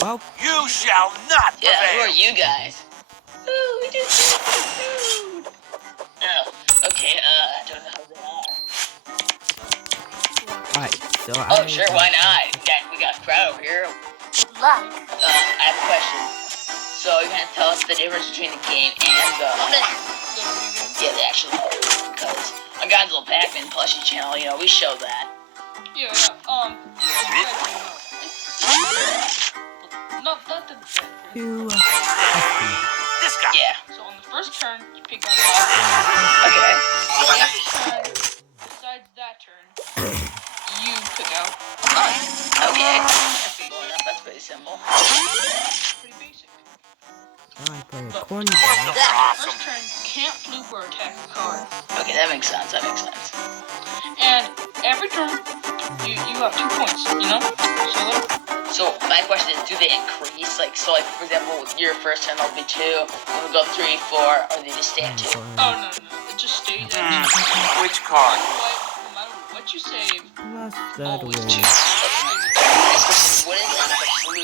Well, You shall not prevail. Yeah, who are you guys? Ooh, we just did food. Oh, okay, I don't know who they are. alright, so Oh, sure, why not? We got a crowd over here. Good luck. I have a question. So you're gonna tell us the difference between the game and the yeah, the actual because on God's Little Pac-Man plushie channel, you know, we show that. Yeah. Not the You, This guy. Yeah. So on the first turn, you pick up. Okay. Next turn, besides that turn, you pick out. Okay. That's pretty simple. Pretty basic. I play a But cornfield. first turn, you can't fluke or attack a card. Okay, that makes sense. And every turn, you have 2 points. You know. So my question is, do they increase? Like, so like for example, your first turn will be 2, and we'll go 3, 4, or they just stay at 2. Oh no, it just stays at 2. Which card? No matter what you save, What's that always way? 2. What is it that blue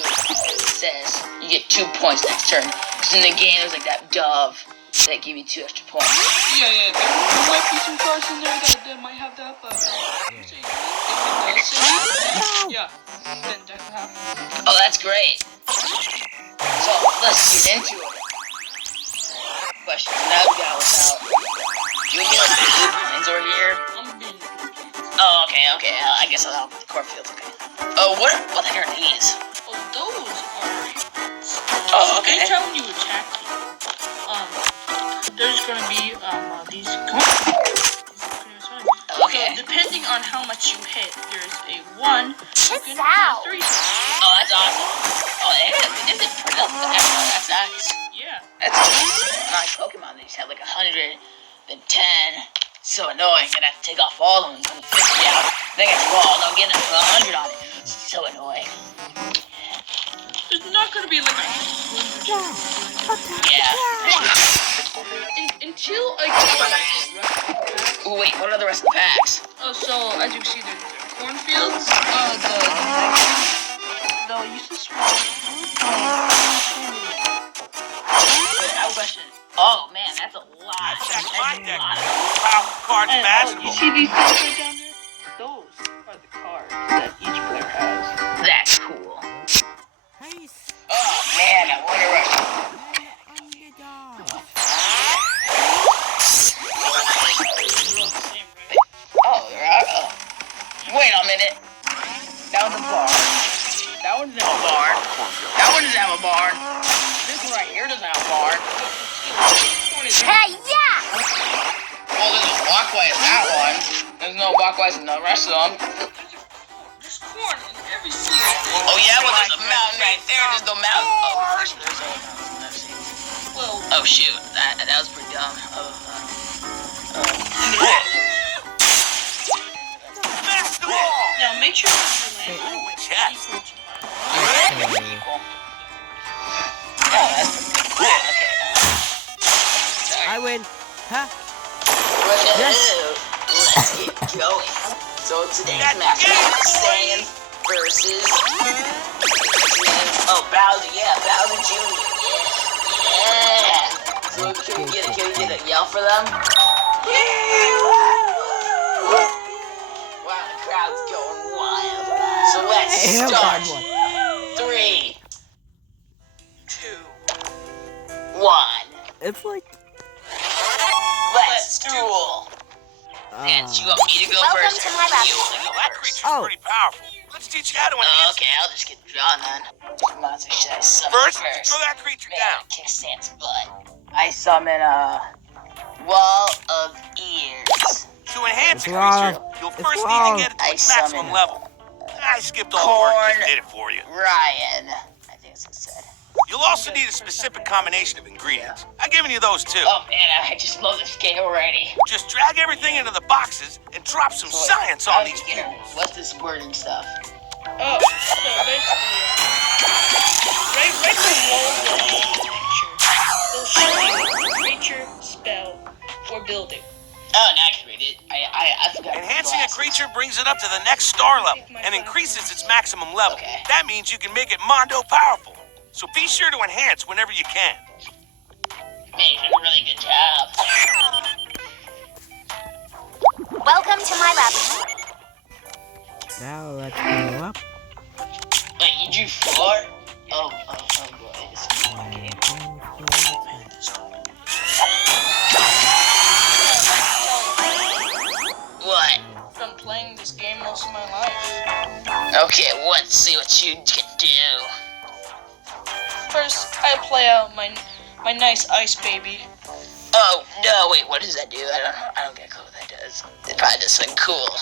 says you get 2 points next turn? Because in the game there's like that dove that give you 2 extra points. Yeah. There might be some cards in there that might have that, but if it does save, yeah, then that could happen. Oh, that's great. So let's get into it. Question. Now we got without. Do you mean like the blue planes over here? I'm being. Oh, okay. I guess I'll help with the cornfields. Okay. Oh, what the heck are these? Oh, those are. Oh, okay. They tell when you attack. There's gonna be these cornfields. Okay. So depending on how much you hit, there's a 1, 2, and out. 3. Oh, that's awesome. Oh, they did pretty well. That's nice. Yeah. That's nice. My Pokemon, they just have like 100, then 10. So annoying. And I have to take off all of them. And 50 out. Then I get 12. I'm getting 100 on it. It's so annoying. There's not gonna be like a. Yeah. Until I get Ooh, wait, what are the rest of the packs? Oh, so as you can see, there's the cornfields, the useless swamp. Wait, I have a question. Oh man, that's a lot. That's my a deck. lot. Powerful cards And, imaginable. you see these things right down there? Those are the cards that each player has. That's cool. Oh man, I wonder what. Oh, there are. Wait a minute. That one's a barn. That one doesn't have a barn. That one doesn't have a barn. This one right here doesn't have a barn. Hey, yeah! Well, there's a walkway in that one. There's no walkways in the rest of them. There's corn in every single thing. Oh yeah, well there's a mountain right there. There's no mountain. Oh, there's no mountain. I've seen. Well, Oh shoot, that was pretty dumb. Smash the wall. now make sure that your land Ooh, chest. equal to Oh, that's pretty cool. Okay. I win. Huh? Let's get going. So today's match is Sand versus oh Bowser, yeah, Bowser Jr. Yeah. So can we get a yell for them? Wow, the crowd's going wild. So let's start. 3, 2, 1. It's like. Let's duel. And you want me to go Welcome first? to my lab. You want to go That first? creature's Oh. pretty powerful. Let's teach you how to Oh, enhance okay, I'll just get drawn then. What monster should I summon First, first? throw that creature Man, down. kick Sam's butt. I summon a Wall of Ears. To enhance It's the wrong. creature, you'll It's first wrong. need to get it I to its maximum summon level. I skipped all the work, Corn. just did it for you. Ryan. I think that's what it said. You'll also need a specific combination of ingredients. I've given you those too. Oh man, I just love this game already. Just drag everything into the boxes and drop some science on these cubes. What's this wording stuff? Oh, so basically, right below the picture, they'll show you creature, spell, or building. Oh, now I can read it. I forgot. Enhancing a creature brings it up to the next star level and increases its maximum level. Okay. That means you can make it Mondo powerful. So be sure to enhance whenever you can. Man, you did a really good job. Welcome to my laboratory. Now let's go up. Wait, you drew 4? Oh boy. Okay. What? I've been playing this game most of my life. Okay, let's see what you can do. First, I play out my nice ice baby. Oh no! Wait, what does that do? I don't get a clue what that does. It probably does something cool.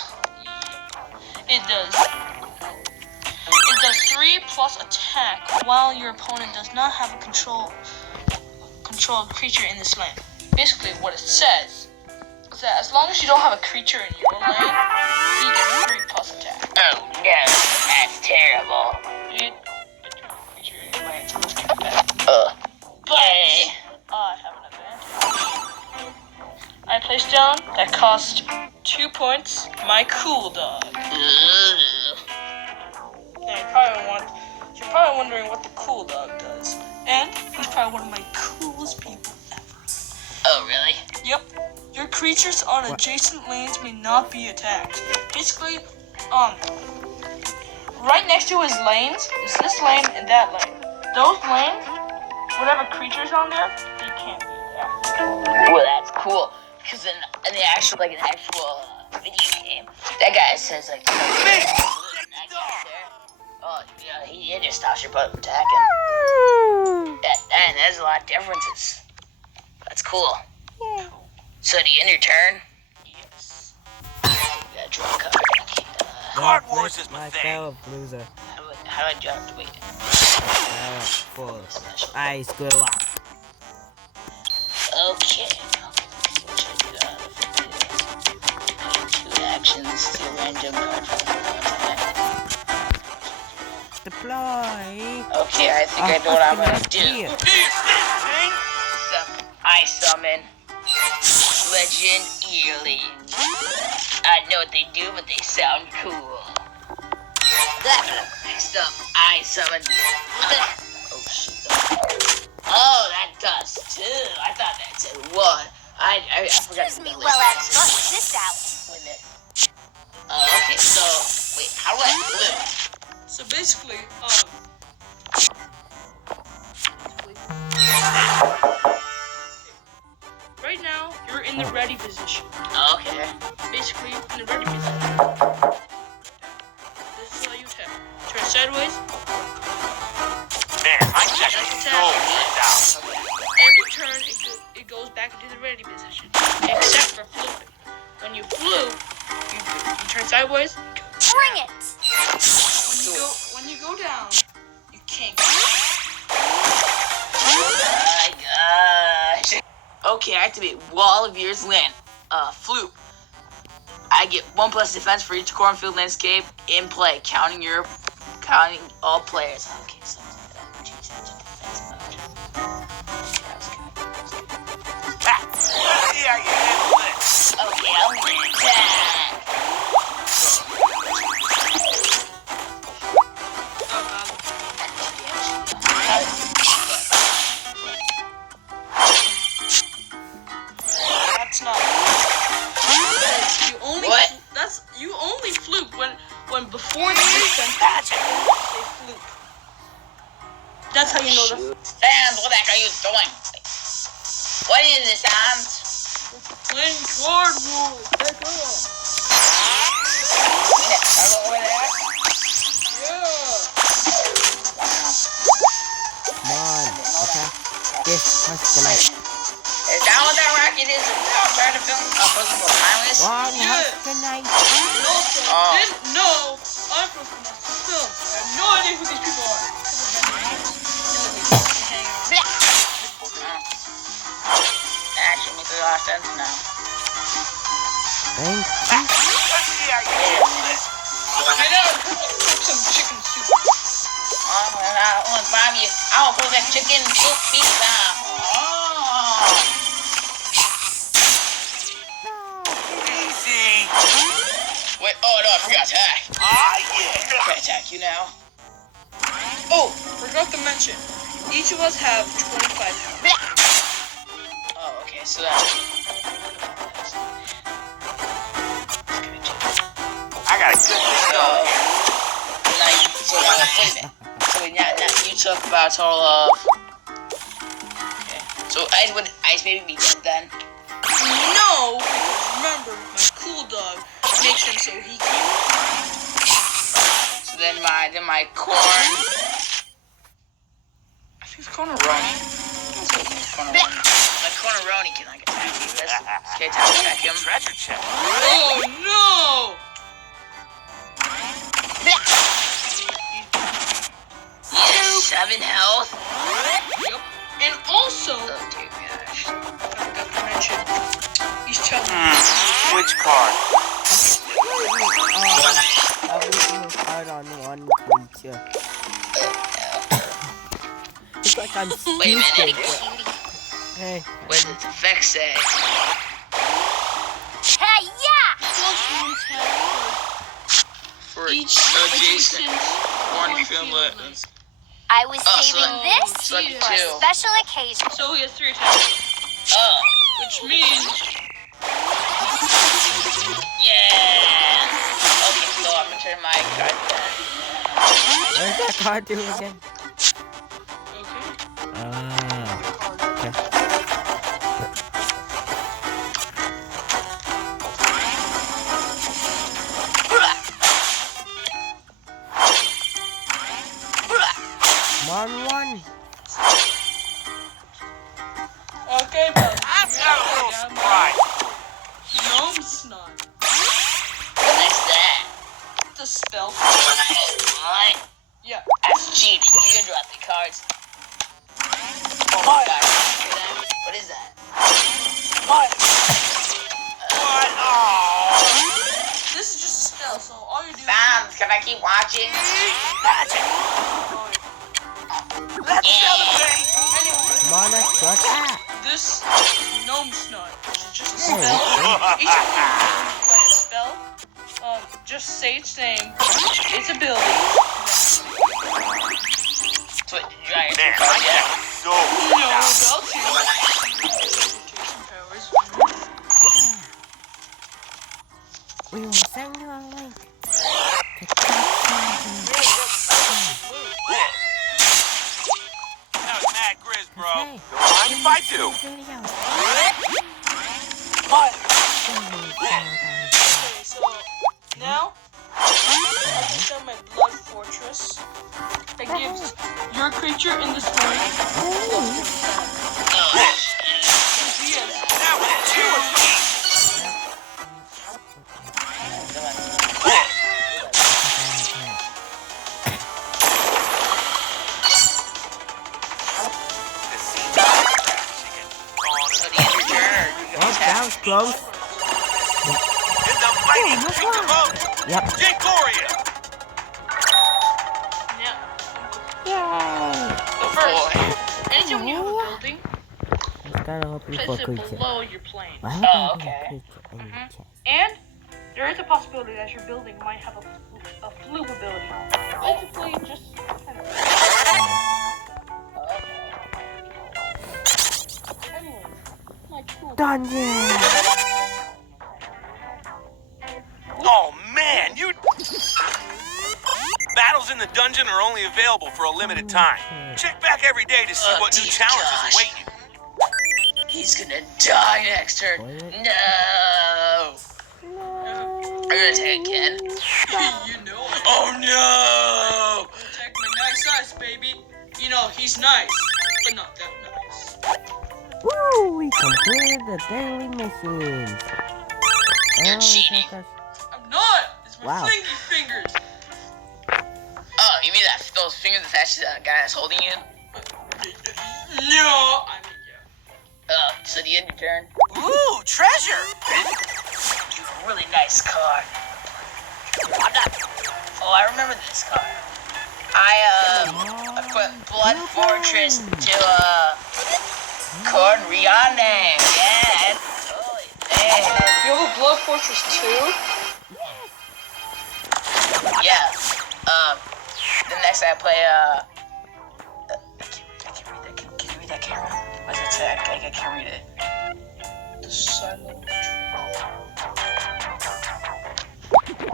It does 3 plus attack while your opponent does not have a controlled creature in this lane. Basically, what it says is that as long as you don't have a creature in your lane, you get 3 plus attack. Oh no, that's terrible. It creature in your lane. But I have an advantage. I place down that cost 2 points my cool dog. Now you're probably wondering what the cool dog does. And he's probably one of my coolest people ever. Oh really? Yep. Your creatures on adjacent lanes may not be attacked. Basically, right next to his lanes is this lane and that lane. Those lanes, whatever creature's on there, they can't be attacked. Well, that's cool. Because in the actual video game, that guy says like, oh yeah, he just stops your butt from attacking. And there's a lot of differences. That's cool. Yeah. So do you end your turn? Yes. You gotta draw a card. Card Wars is my My thing. fellow loser. How do I draw? Wait. Full ice go up. Okay. What should I do? 2 actions to a random card from the Deploy. Okay, I think I know what I'm gonna do. Here. I summon Legend Aliens. I know what they do, but they sound cool. Next up, I summon. Oh shit! Oh, that does 2. I thought that said 1. I forgot. Excuse me while I sort this out. Wait a minute. Okay, so wait, how do I flip? So basically, right now you're in the ready position. Okay. Basically, in the ready position. This is how you attack. Turn sideways. Man, I checked the gold down. Every turn, it goes back into the ready position, except for flooping. When you floop, you turn sideways. Bring it. When you go down, you can't. Oh my gosh. Okay, I activate Wall of Years Land. Floop. I get 1 plus defense for each cornfield landscape in play, counting all players. Okay, so change that to defense mode. Yeah, you handle this. Okay, I'm gonna attack. That's not. You only fluke when before the defense they fluke. That's how you know the. Sans, what the heck are you doing? What is this, Sans? Playing Card Wars. Heck up. See that turtle over there? Yeah. Come on. Okay. This has the light. Is that what that rocket is? I'm trying to film Puzzle for Timeless. One Yeah. has the night. No, sir. Oh. Didn't know. I'm from film. I have no idea who these people are. Actually, makes a lot of sense now. Thank Let's see how you handle this. Get out. Cook some chicken soup. I want to buy me. I want to put that chicken soup pizza. Oh. Easy. wait. Oh no, I forgot to attack. Ah, yeah. Can I attack you now? Oh, forgot to mention. Each of us have 25 health. Oh, okay, so that's... I got a good thing going. So now you took about a total of... Okay. So Ice Baby be dead then? No, because remember, my cool dog makes him so he can't. So then my corn... I think it's Corneroni. My Corneroni can like attack you. Okay, attack him. Treasure chest. Oh no! Yes, 7 health. Yep. And also, Oh dear gosh. I forgot to mention, he's chubby. Which card? Every single card on one picture. It's like I'm stupid. Wait a minute. Hey, What does the effect say? Hey, yeah! Plus 1 attack For for each adjacent adjacent cornfield. cornfield. I was Oh, saving so- this so that'd be for a 2. special occasion. So he has 3 attacks, Oh, which means yeah. Okay, so I'm gonna turn my card back. where's that card do again? okay. Okay. Come on, one. Okay, but I've got a little surprise. Gnome Snot. What's that? The spell. What? Yeah. That's cheating. You can drop the cards. Oh my god. Hear that? What is that? What? What? Oh. This is just a spell, so all you do Fans, can I keep watching? Magic. Let's celebrate. Come on, let's go attack. this Gnome Snot, which is just a spell. Each of you when you play a spell, just say its name, its ability, So wait, did you write Man, your I card yet? got so you know, down. about to. We will send you a link. That was mad Grizz, bro. Okay. Don't mind if I do. Video. What? Okay, so now I can show my blood fortress that gives your creature in this room Oh, he has That was two of me. The scene's crashing and on so the end of your turn, or you Oh, guys that have was close. in the mighty Oh, creek of oak, Yep. Jigorian. yeah. But first, anytime you have a building, I was kind of hoping for a place it creature. below your plane. Why would I Oh, do okay. a creature in the chest? And there is a possibility that your building might have a fluke ability. Basically, just kind of. Anyways, my cool. Dungeon! Oh man, you. Battles in the dungeon are only available for a limited time. Check back every day to see Oh, what new dear challenges gosh. await you. He's gonna die next turn. Spoil it. No. I'm gonna attack again. You know it. Oh no! Attack my nice size, baby. You know, he's nice, but not that nice. Woo! We completed the daily missions. You're Oh, cheating. that's- I'm not! It's my Wow. flingy fingers. Oh, you mean those fingers attached to that guy that's holding you? No! I mean, yeah. So the end of your turn. Ooh, treasure! Really nice card. I'm not. Oh, I remember this card. I put Blood Fortress to Corn Rihanna. Yeah, that's totally there. You have a Blood Fortress 2? Yeah. The next I play, I can't read that. Can you read that, camera? What does it say? I can't read it. The silo.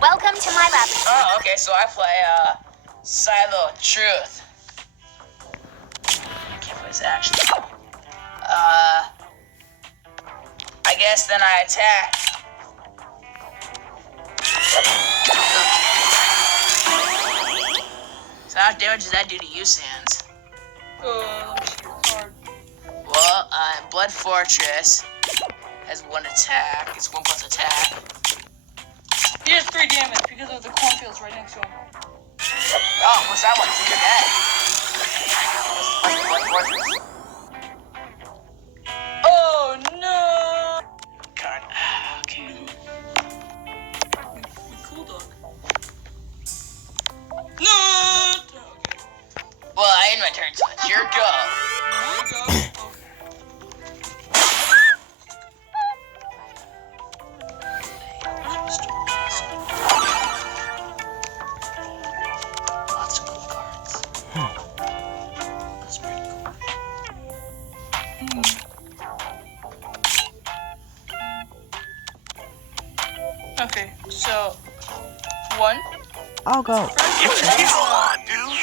Welcome to my laboratory. Oh, okay, so I play, Silo of Truth. I can't play this actually. I guess then I attack. So how much damage does that do to you, Sans? Let me see your card. Well, Blood Fortress has 1 attack. It's 1 plus attack. He has 3 damage because of the cornfields right next to him. Oh, what's that one? So you're dead. Oh no! God. Okay. We cool dog. No! Okay. Well, I end my turn, so it's your go. There you go. Lots of cool cards. That's pretty cool. Okay, so 1. I'll go. Come on, dude.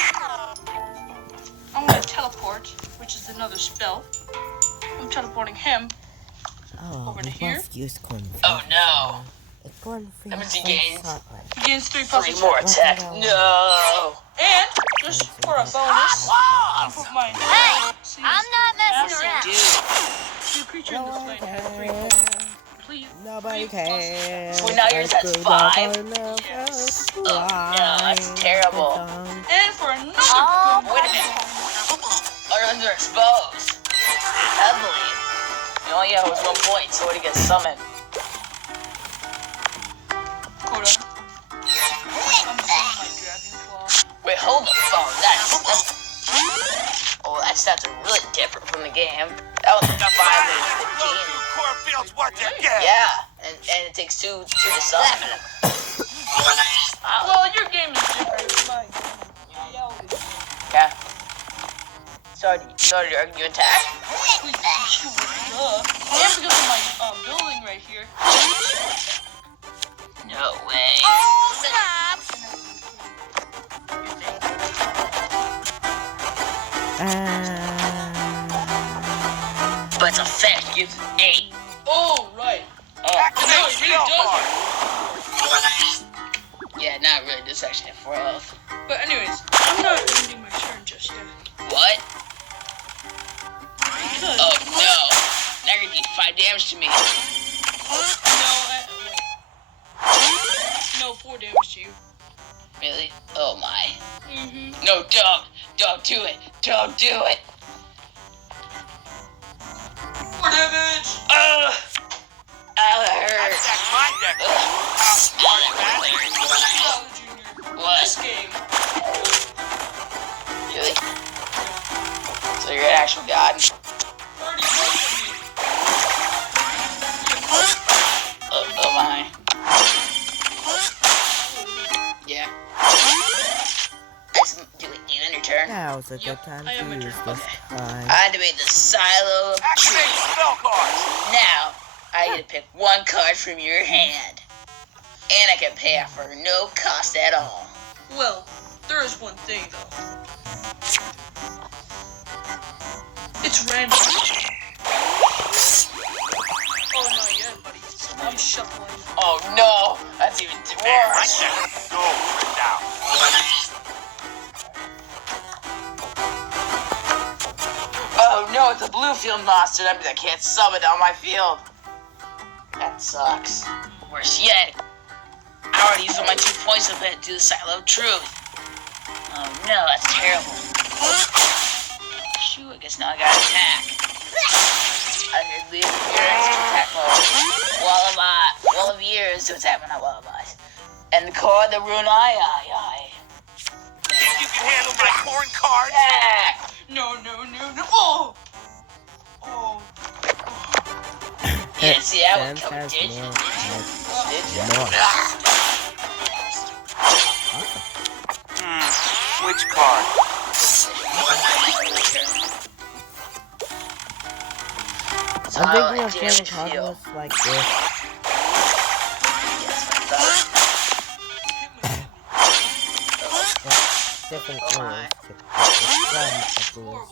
I'm gonna teleport, which is another spell. I'm teleporting him. Oh, Over to we here. both used cornfield. Oh no. It's cornfield. That means he gains. He gains 3 plus 3 more attack. No. And just for a bonus, I'll put my Hey, I'm not messing around. Dude. creature in this lane has 3 points. Please. Nobody please plus cares. Well, now yours has 5. Yes. Oh no, that's terrible. And for another Oh, good Wait a minute. Our lands are exposed. Heavily. You only have 1 point, so what do you get summoned? Hold on. I'm sending my dragon claw. Wait, hold the phone. That's oh, that stats are really different from the game. That one's like 5 and 15. Cornfields, what you get? Yeah, and it takes 2 to summon. Wow. Well, your game is different. Mine. Yeah. Sorry, you attack? Please, shoot, duh. And because of my building right here. No way. Oh, snap! But its effect gives 8. Oh, right. Oh. No, it really does. Yeah, not really. This actually have 4 health. But anyways, I'm not ending my turn just yet. What? Because Oh no. Now you're gonna do 5 damage to me. no, 4 damage to you. Really? Oh my. Mm-hmm. No, don't do it. Don't do it. 4 damage. Ow, that hurt. That's my deck. Ugh. Ow, that hurt. Junior. What? This game. Really? So you're an actual god? 30 points of me. Oh my. Yeah. That's doing you in your turn. That was a good Yep, time I am to a use jerk. this Okay. time. I activate the silo of Activate truth. spell cards. Now, I get to pick 1 card from your hand. And I can pay it for no cost at all. Well, there is one thing though. It's random. Oh, not yet, buddy. I'm shuffling. Oh no, that's even There, I worse. said go for it now. Oh no, it's a blue field monster. That means I can't summon on my field. That sucks. Worse yet, I already used all my 2 points of it to do the Silo of Truth. Oh no, that's terrible. Shoot, I guess now I gotta attack. I could leave years to attack mode. Wall of years to attack, but not wallabies. And the core of the rune eye. Think you can handle my corn cards? Attack! No. Oh! Oh. Yeah, see, that would Sam come has ditch. more. Ditch. More. Ah. Awesome. Which card? So I'm how thinking of did playing it Card feel? Wars like this. Yes, Different Oh rules. my. It's fun, of rules.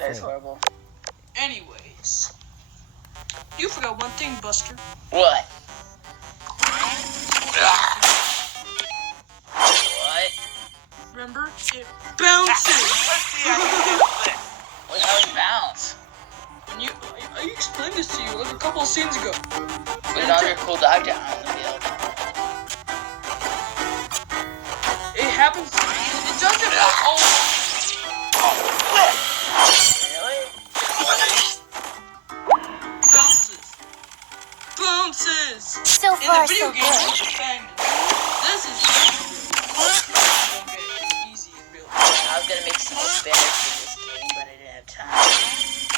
that is Same. horrible. Anyways, you forgot one thing, Buster. What? What? Remember? It bounces. Let's see how you handle this. What? How it bounce? When I explained this to you like a couple of scenes ago. Put it on your cool dog down on the field. It happens. It doesn't. Really? Bounces. So In the far, video so game, good. it's defend. This is okay. It's easy in real life. I was gonna make some banners for this game, but I didn't have time.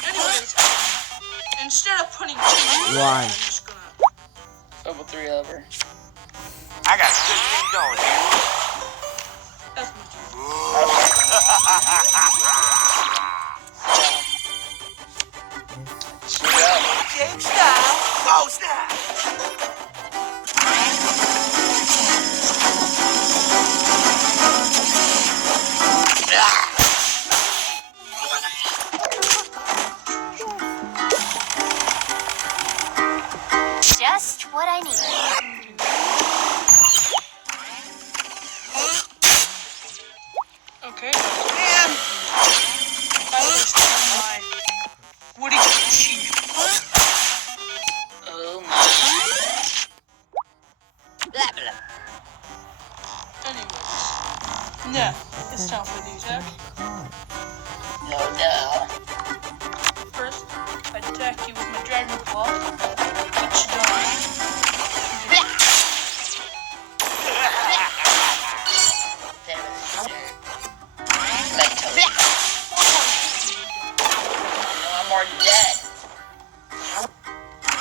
Anyways, instead of putting 2, One. I'm just gonna. Level 3 over. I got a good thing going here. That's much easier. Shoot up. Game style. Oh, snap. Just what I need. Okay. And I understand why Woody cheat. Oh my. Blah, blah. Anyways, now it's time for the attack. No, no. First, I attack you with my Dragon Claw, which does. Mentally. No, I'm already dead.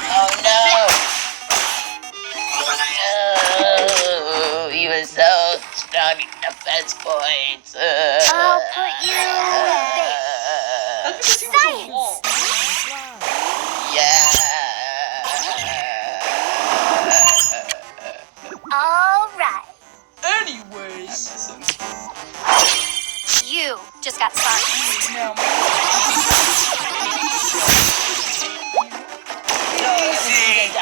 Oh no. Oh, he was so strong in defense points. I'll put you there. That's because he was a wall. Yeah. All right. Anyways, You just got started. now my Easy.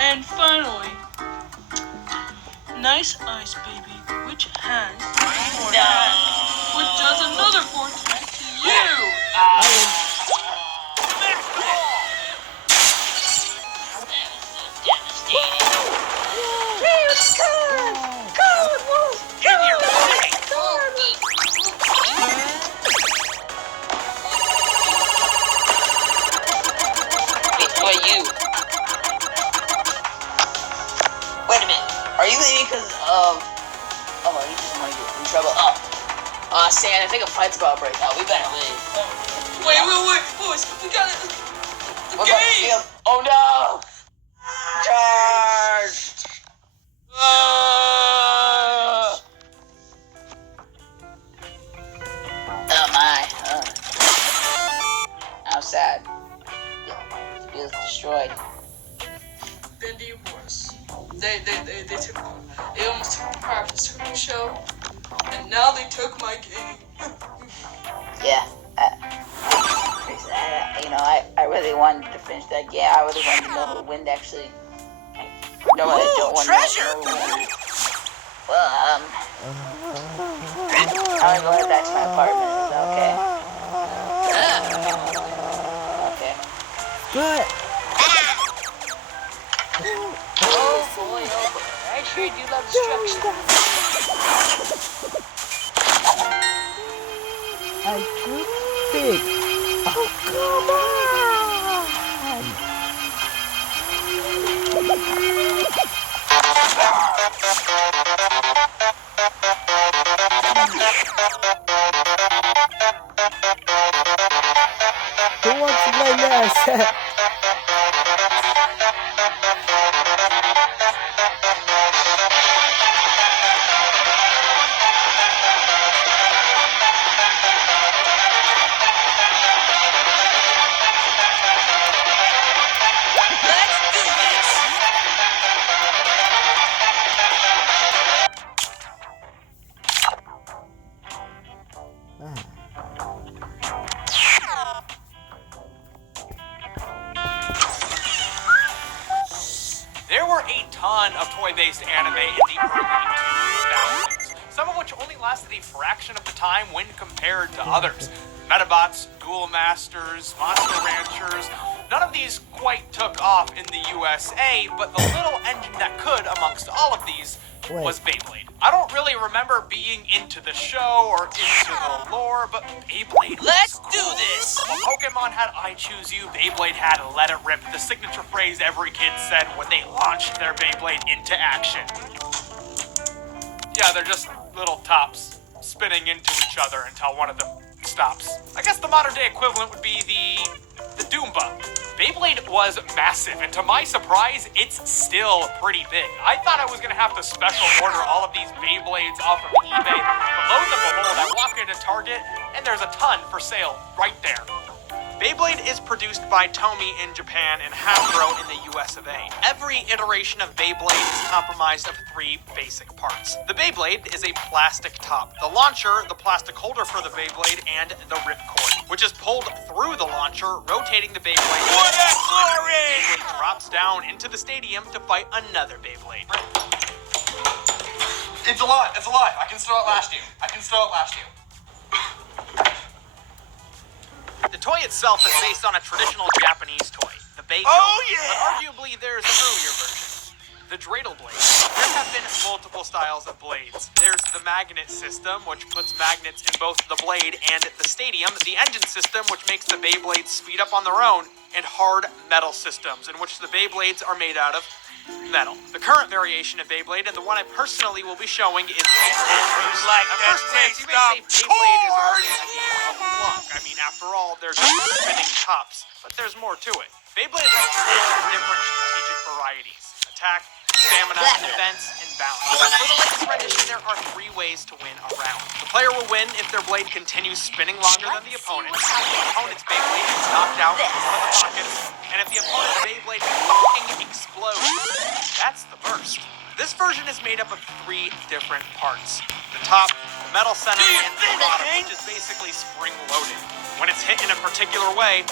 And finally, Nice Ice Baby, which has 4 attacks, which does another 4 attacks to you. Who are you? Wait a minute. Are you leaving because of... Oh, you just want to get in trouble. Oh. Sand, I think a fight's about to break out. We better leave. Wait, boys, we got it. The What about the game. field? Oh no! Charge! Oh my. How sad. The field's destroyed. Bendy boys. They took. They almost took my practice, took my show, and now they took my game. Yeah. I really wanted to finish that game. I really wanted to know who would actually. No, I don't want treasure! to know who would. Well, I'm gonna go head back to my apartment. Is that okay? Okay. Good. Oh boy, I sure do love destruction. I grew big. Oh, come on. Who wants to play this? ton of toy-based anime in the early 2000s, some of which only lasted a fraction of the time when compared to others. Metabots, Duel Masters, Monster Ranchers, none of these quite took off in the USA, but the little engine that could amongst all of these was Beyblade. I don't really remember being into the show or into the lore, but Beyblade. Let's do this! While Pokemon had I Choose You, Beyblade had Let It Rip, the signature phrase every kid said when they launched their Beyblade into action. Yeah, they're just little tops spinning into each other until one of them stops. I guess the modern day equivalent would be the Doomba. Beyblade was massive, and to my surprise, it's still pretty big. I thought I was gonna have to special order all of these Beyblades off of eBay, but lo and behold, I walk into Target, and there's a ton for sale right there. Beyblade is produced by Tomy in Japan and Hasbro in the US of A. Every iteration of Beyblade is comprised of 3 basic parts. The Beyblade is a plastic top, the launcher, the plastic holder for the Beyblade, and the ripcord, which is pulled through the launcher, rotating the Beyblade. For the glory! The Beyblade drops down into the stadium to fight another Beyblade. It's alive, it's alive. I can still outlast you. The toy itself is based on a traditional Japanese toy, the Beyblade. Oh, yeah! But arguably there's an earlier version, the Dreidel blade. There have been multiple styles of blades. There's the magnet system, which puts magnets in both the blade and the stadium, the engine system, which makes the Beyblades speed up on their own, and hard metal systems, in which the Beyblades are made out of metal. The current variation of Beyblade, and the one I personally will be showing, is Who's like At that first glance, you may taste say of Beyblade is corn? already a game of luck. I mean, after all, they're just spinning tops. But there's more to it. Beyblade has 4 different strategic varieties: attack, stamina, defense, and balance. For the latest rendition, there are 3 ways to win a round. The player will win if their blade continues spinning longer than the opponent, if the opponent's Beyblade is knocked out in one of the pockets, and if the opponent's Beyblade fucking explodes. That's the burst. This version is made up of 3 different parts: the top, the metal center, and the bottom, which is basically spring-loaded. When it's hit in a particular way,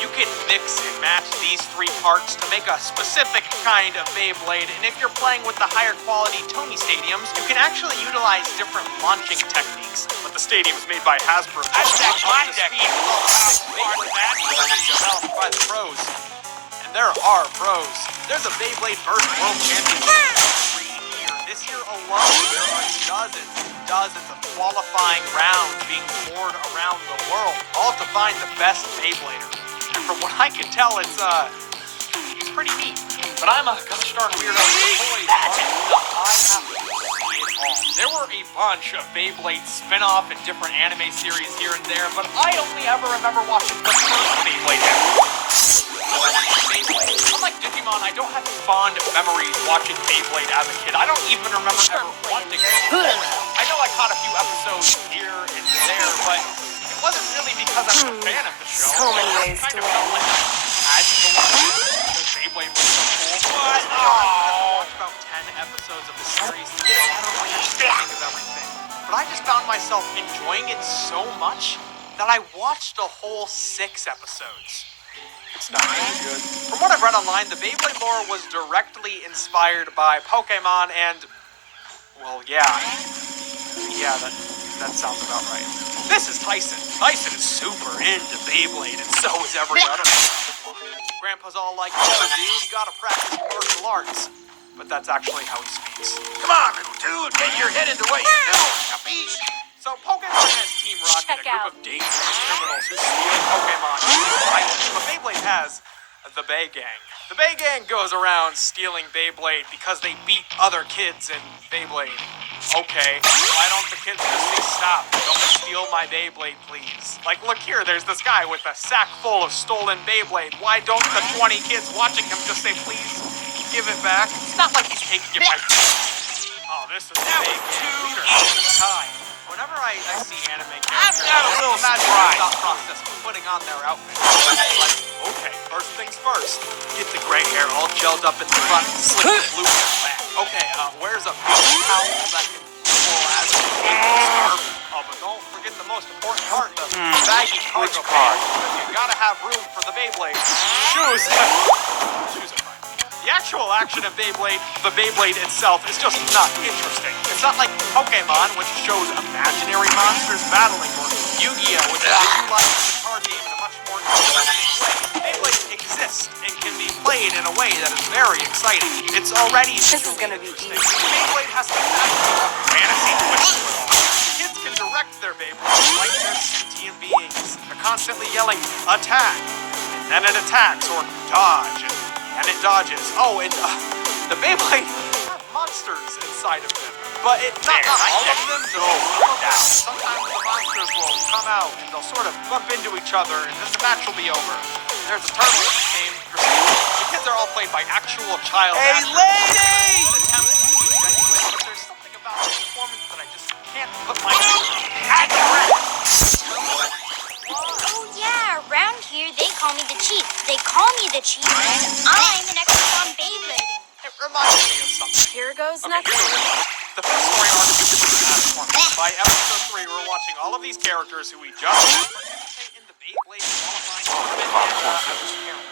you can mix and match these 3 parts to make a specific kind of Beyblade, and if you're playing with the higher quality Tomy stadiums, you can actually utilize different launching techniques. But the stadiums made by Hasbro That's my the deck. speed of Beyblade matches developed by the pros. And there are pros. There's a Beyblade Burst World Championship every year. This year alone, there are dozens and dozens of qualifying rounds being poured around the world, all to find the best Beyblader. And from what I can tell, it's pretty neat. But I'm a gosh darn weirdo with toys, I have to see it all. There were a bunch of Beyblade spin-off and different anime series here and there, but I only ever remember watching the first Beyblade ever. Unlike Digimon, I don't have fond memories watching Beyblade as a kid. I don't even remember ever wanting Beyblade. I know I caught a few episodes here and there, but it wasn't really because I was a fan of the show. So many ways I kind to of felt like I had to watch it because Beyblade was so cool. But I watched about 10 episodes of the series to get a better understanding of everything. But I just found myself enjoying it so much that I watched the whole 6 episodes. It's not really good. From what I've read online, the Beyblade lore was directly inspired by Pokemon and, well, yeah, that sounds about right. This is Tyson. Tyson is super into Beyblade, and so is every other one. Grandpa's all like, "Yo, dude, you gotta practice your martial arts." But that's actually how he speaks. Come on, little dude, get your head into what you're doing. Capiche? So Pokemon has Team Rocket, a group of dangerous criminals who steal Pokemon using violence. But Beyblade has the Bay Gang. The Bay Gang goes around stealing Beyblade because they beat other kids in Beyblade. Okay, why don't the kids just say stop? Don't steal my Beyblade, please. Like, look here, there's this guy with a sack full of stolen Beyblade. Why don't the 20 kids watching him just say, please, give it back? It's not like he's taking it by force. Oh, this is That Bay was Gang too leader. easy. Time. Whenever I see anime I've characters, got a little imagine surprise. the thought process of putting on their outfit. Like, okay, first things first, get the gray hair all gelled up in the front, slip the blue hair back. Okay, where's a big towel that can double as a scarf? Oh, but don't forget the most important part, the baggy cargo pants. You gotta have room for the Beyblade. Shoes. Shoes are fine. The actual action of Beyblade, the Beyblade itself, is just not interesting. It's not like Pokemon, which shows imaginary monsters battling, or Yu-Gi-Oh, which visualizes the card game in a much more interesting way. Beyblade exists and can be played in a way that is very exciting. It's already visually interesting. Beyblade has the fantasy twist to it all. Kids can direct their Beyblades like they're sentient beings. They're constantly yelling, attack, and then it attacks, or dodge, and it dodges. Oh, and the Beyblade have monsters inside of them. But not all of them do. Sometimes the monsters will come out and they'll sort of bump into each other and then the match will be over. There's a turtle named Christine. The kids are all played by actual child actors. Hey, lady! But there's something about the performance that I just can't put my Oh yeah, around here they call me the chief. They call me the chief because I'm an expert on Beyblading. It reminds me of something. Here goes Okay, nothing. the first story arc is tournament. By episode 3, we're watching all of these characters who we just participate in the Beyblade qualifying tournament.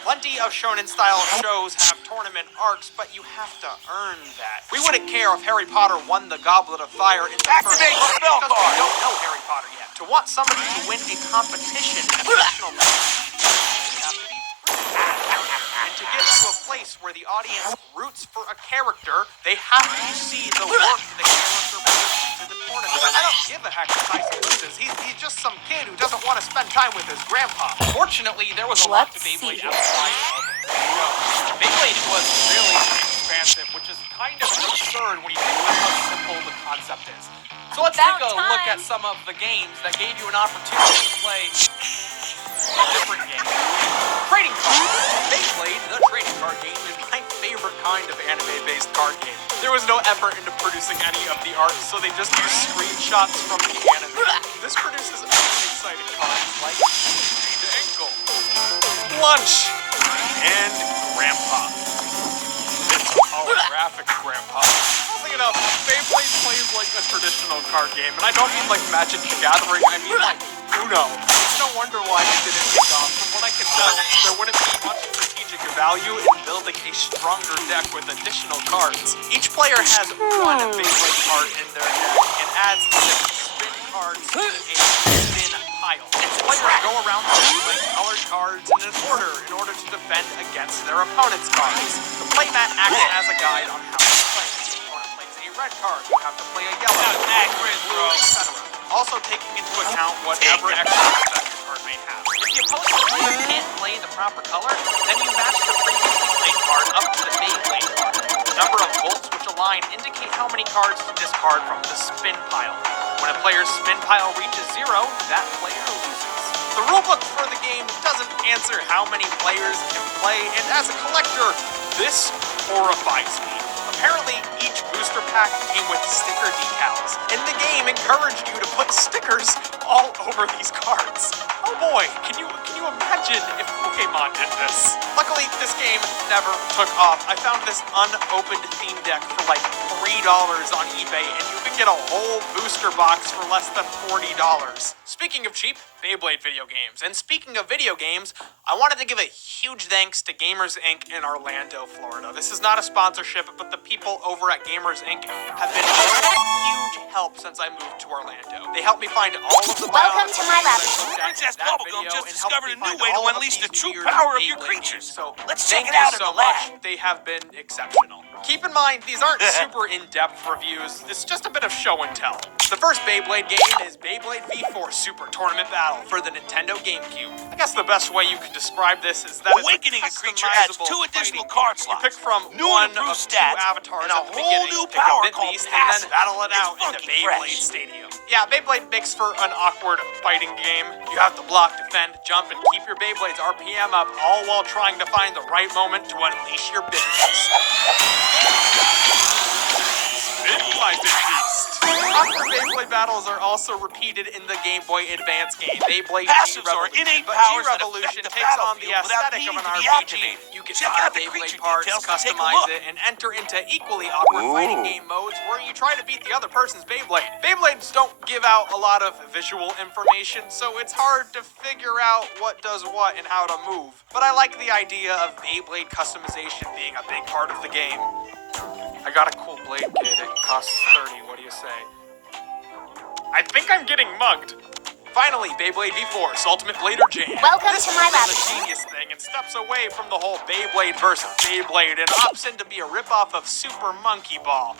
Plenty of shonen-style shows have tournament arcs, but you have to earn that. We wouldn't care if Harry Potter won the Goblet of Fire in the first Activate arc spell because card. we don't know Harry Potter yet. To want somebody to win a competition at national level, you have to be and to get to a place where the audience roots for a character, they have to see the work the character brings to the tournament. I don't give a heck if Tyson loses. He's just some kid who doesn't want to spend time with his grandpa. Fortunately, there was a lot to Let's Beyblade see. outside of the show. Beyblade was really expansive, which is kind of absurd when you think about how simple the concept is. So let's take a look at some of the games that gave you an opportunity to play different games. Trading cards. Beyblade, the trading card game, is my favorite kind of anime-based card game. There was no effort into producing any of the art, so they just used screenshots from the anime. This produces really exciting cards like the Ankle, Lunch, and Grandpa. It's holographic Grandpa. Oddly enough, Beyblade plays like a traditional card game, and I don't mean like Magic the Gathering, I mean like Uno. It's no wonder why it didn't take off. From what I can tell, there wouldn't be much strategic value in building a stronger deck with additional cards. Each player has one Beyblade card in their deck and adds 6 spin cards to a spin pile. Players go around playing colored cards in order to defend against their opponent's cards. The playmat acts as a guide on how to play. If the opponent plays a red card, you have to play a yellow, blue, etc. Also taking into account whatever extra effect your card may have. If the opposing player can't play the proper color, then you match the previously played card up to the Beyblade card. The number of bolts which align indicate how many cards to discard from the spin pile. When a player's spin pile reaches 0, that player loses. The rulebook for the game doesn't answer how many players can play, and as a collector, this horrifies me. Apparently, each booster pack came with sticker decals, and the game encouraged you to put stickers all over these cards. Oh boy, can you imagine if Pokemon did this? Luckily, this game never took off. I found this unopened theme deck for like $3 on eBay, and you can get a whole booster box for less than $40. Speaking of cheap, Beyblade video games. And speaking of video games, I wanted to give a huge thanks to Gamers Inc. in Orlando, Florida. This is not a sponsorship, but the people over at Gamers Inc. have been a huge help since I moved to Orlando. They helped me find all of the Welcome to my lab. Princess Bubblegum just discovered a new way to unleash the true power of your creatures. So let's check thank it out you in so the lab. much. They have been exceptional. Keep in mind, these aren't super in-depth reviews. It's just a bit of show and tell. The first Beyblade game is Beyblade V4 Super Tournament Battle for the Nintendo GameCube. I guess the best way you could describe this is that Awakening a it's a creature adds 2 customizable additional fighting card game. You slots. pick from New one and improved of 2 stats, avatars and a at the whole beginning. new Pick power a Bit called Beast and then Passive. battle it It's out in the funky Beyblade fresh. Stadium. Yeah, Beyblade makes for an awkward fighting game. You have to block, defend, jump, and keep your Beyblade's RPM up, all while trying to find the right moment to unleash your bigness. Spin like a beast. Awkward Beyblade battles are also repeated repeated in the Game Boy Advance game, Beyblade Passives are G-Revolution. innate But powers that G-Revolution affect the takes on the battlefield without aesthetic of needing an to be RPG. activated. You can Check buy out the Beyblade creature parts, details to take a customize look. it, and enter into equally awkward fighting game modes where you try to beat the other person's Beyblade. Beyblades don't give out a lot of visual information, so it's hard to figure out what does what and how to move. But I like the idea of Beyblade customization being a big part of the game. I got a cool blade kit. It costs 30. What do you say? I think I'm getting mugged. Finally, Beyblade V4's Ultimate Blader Jam. Welcome This to my is lab. a genius thing and steps away from the whole Beyblade versus Beyblade and opts in to be a ripoff of Super Monkey Ball.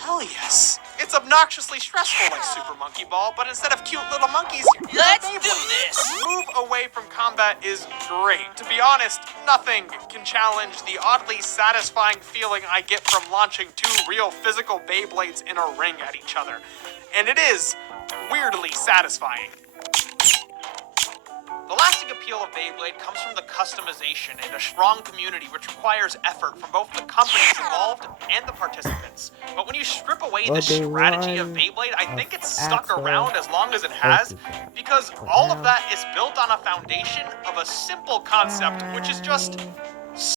Hell yes. It's obnoxiously stressful like Super Monkey Ball, but instead of cute little monkeys, you're Let's a do Beyblade. this. The move away from combat is great. To be honest, nothing can challenge the oddly satisfying feeling I get from launching two real physical Beyblades in a ring at each other. And it is weirdly satisfying. The lasting appeal of Beyblade comes from the customization and a strong community which requires effort from both the companies involved and the participants. But when you strip away the But they strategy of run Beyblade, I think it's of stuck Axel around as long as it has, because For all of now. that is built on a foundation of a simple concept, which is just